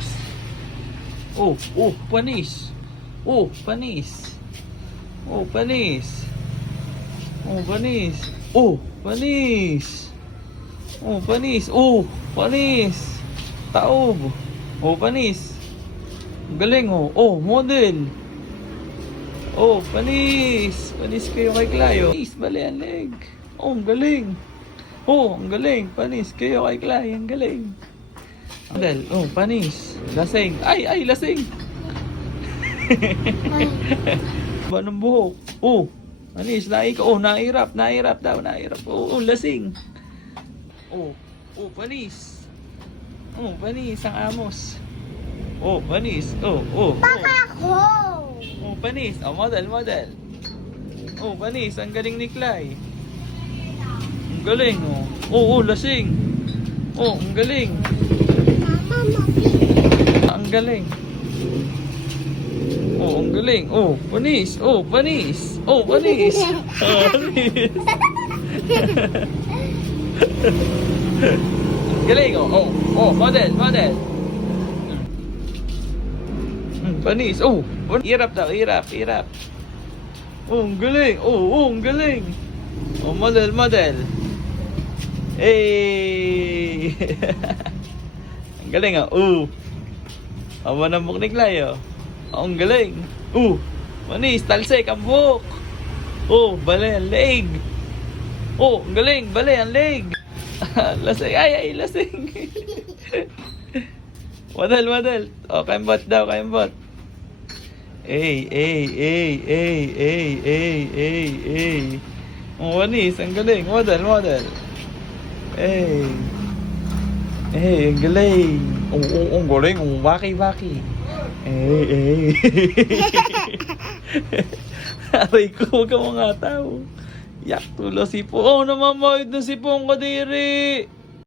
panis. Oh, panis. Oh, panis. Oh, panis. Oh, panis. Oh, panis. Oh, panis. Oh, panis. Taob. Oh, panis. Galing oh. Oh, model. Oh, panis. Panis kayo kay Clayo. Panis, bali ang leg. Oh, ang galing. Oh, ang galing. Panis kayo kay Clay. Ang galing. Model. Oh, panis. Lasing. Ay, lasing. Ba ng buhok? Oh, panis. Oh, nairap daw. Nairap. Oh, lasing. Oh, panis. Oh, panis ang amos. Oh, panis. Oh. Ako! Oh, panis. Oh, model. Oh, panis. Ang galing ni Clay. Ang galing, oh. Oh, lasing. Oh, ang galing. Mama, Ang galing. Oh, ang galing. Oh, panis. Oh, panis. Oh, panis. Panis. Ang galing, oh. Oh, model. Panis. Oh, hirap daw. Hirap. Oh, ang galing. Oh, ang galing. Oh, model. Hey! Ang galing, oh. Awa ng buhok ni Clay, oh. Oh, ang galing. Manis, talsik ang buhok. Oh, bali ang leg. Oh, ang galing. Bali ang leg. Lasing. Ay, lasing. Model. Oh, kaimbot daw. Ay. Oh, manis, ang galing. Model. Ay, ang galing. Ang galing. Waki. Ay. Aray ko, huwag ka mga tao. Yak tulo si po. Oh, namamayad na si Pong Kadiri.